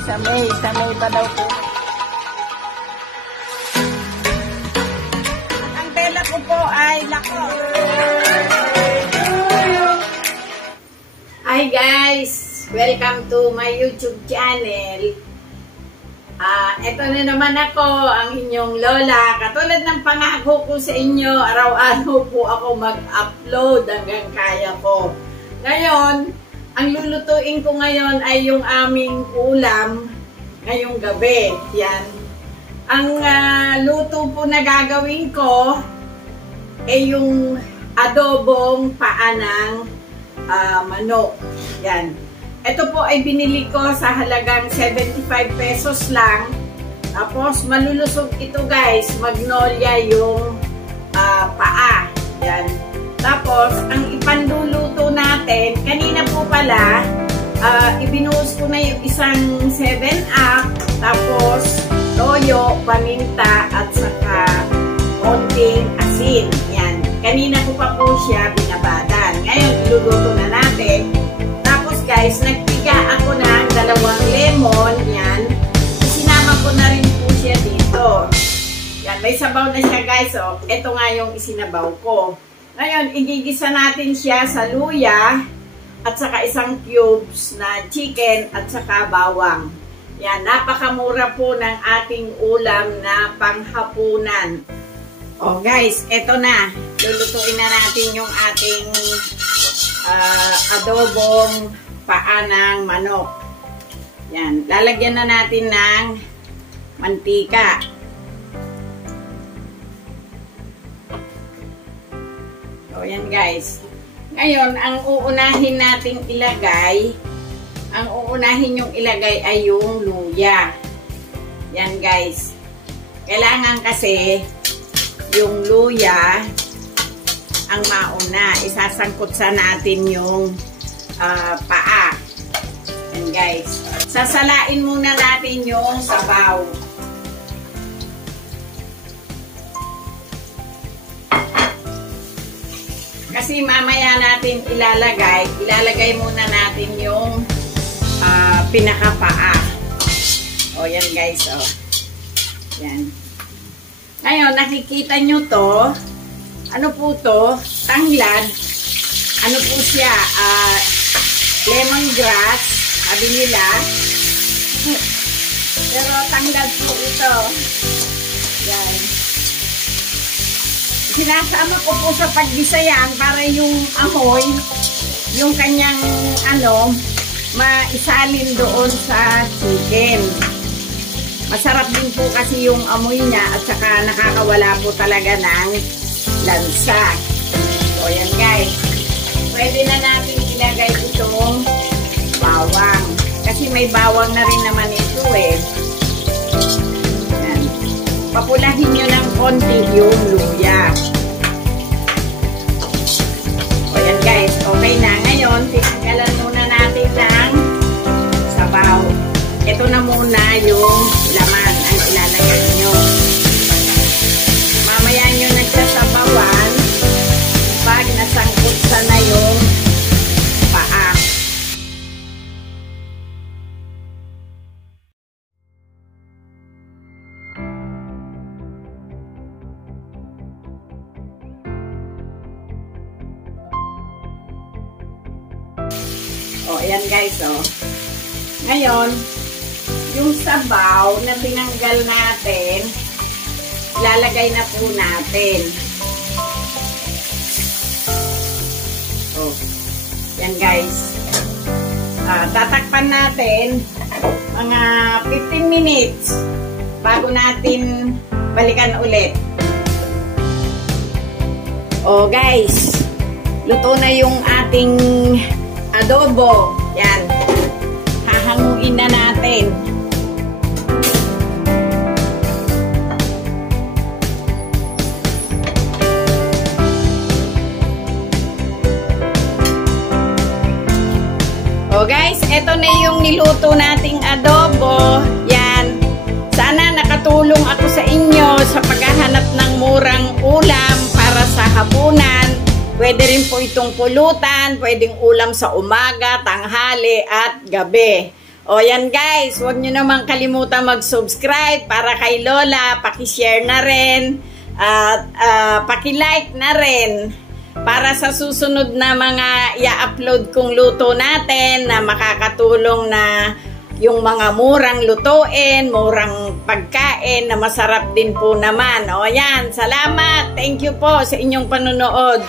Sa May pa daw po. Ang tela ko po ay lako. Hi guys! Welcome to my YouTube channel. Ito na naman ako, ang inyong lola. Katulad ng pangako ko sa inyo, araw-araw po ako mag-upload hanggang kaya ko. Ngayon, ang lulutuin ko ngayon ay yung aming ulam ngayong gabi. Yan. Ang luto po na gagawin ko ay yung adobong paa ng manok. Yan. Ito po ay binili ko sa halagang 75 pesos lang. Tapos malulusog ito guys, magnolia yung paa. Yan. Tapos ang ipanluluto natin, kanina po pala, ibinuhos ko na yung isang 7-up, tapos toyo, paminta, at saka konting asin. Yan. Kanina ko pa po siya binabadan. Ngayon, iluluto na natin. Guys, nagpiga ako ng 2 lemon, yan. Isinama ko na rin po siya dito. Yan, may sabaw na siya guys, oh. Ito nga yung isinabaw ko. Ngayon, igigisa natin siya sa luya at saka isang cubes na chicken at saka bawang. Yan, napakamura po ng ating ulam na panghapunan. Oh guys, ito na. Lulutuin na natin yung ating adobong paa ng manok. Yan. Lalagyan na natin ng mantika. So, yan guys. Ngayon, ang uunahin natin ilagay, ay yung luya. Yan guys. Kailangan kasi yung luya ang mauna. Isasangkot sa natin yung paa. Yan guys. Sasalain muna natin yung sabaw. Kasi mamaya natin ilalagay muna natin yung pinakapaa. O yan guys. O. Yan. Ngayon, nakikita nyo to. Ano po to? Tanglad. Ano po siya? Lemongrass, sabi nila. Pero tanglad po ito. Yan. Sinasama ko po sa paggisa yan para yung amoy, yung kanyang maisalin doon sa chicken. Masarap din po kasi yung amoy niya at saka nakakawala po talaga ng lansa. So yan guys. Pwede na natin ilagay itong bawang. Kasi may bawang na rin naman ito eh. Yan. Papulahin nyo ng konti yung luya. O yan guys, okay na. Ngayon, tinanggalan muna natin ng sabaw. Ito na muna yung laman ang ilalagay nyo. Mamaya nyo nagsasabawan pag nasangkot na yung paa. O, ayan guys, o. Ngayon, yung sabaw na tinanggal natin, ilalagay na po natin. Oh, yan guys. Tatakpan natin mga 15 minutes bago natin balikan ulit. Oh guys, luto na yung ating adobo. Yan. Hahanguin na natin. So guys, eto na yung niluto nating adobo. Yan. Sana nakatulong ako sa inyo sa paghahanap ng murang ulam para sa hapunan. Pwede rin po itong pulutan, pwedeng ulam sa umaga, tanghali at gabi. O yan guys, huwag nyo naman kalimutan mag-subscribe para kay Lola, paki-share na rin, at paki-like na rin para sa susunod na mga i-upload kong luto natin na makakatulong na yung mga murang lutuin, murang pagkain na masarap din po naman. O yan, salamat. Thank you po sa inyong panonood.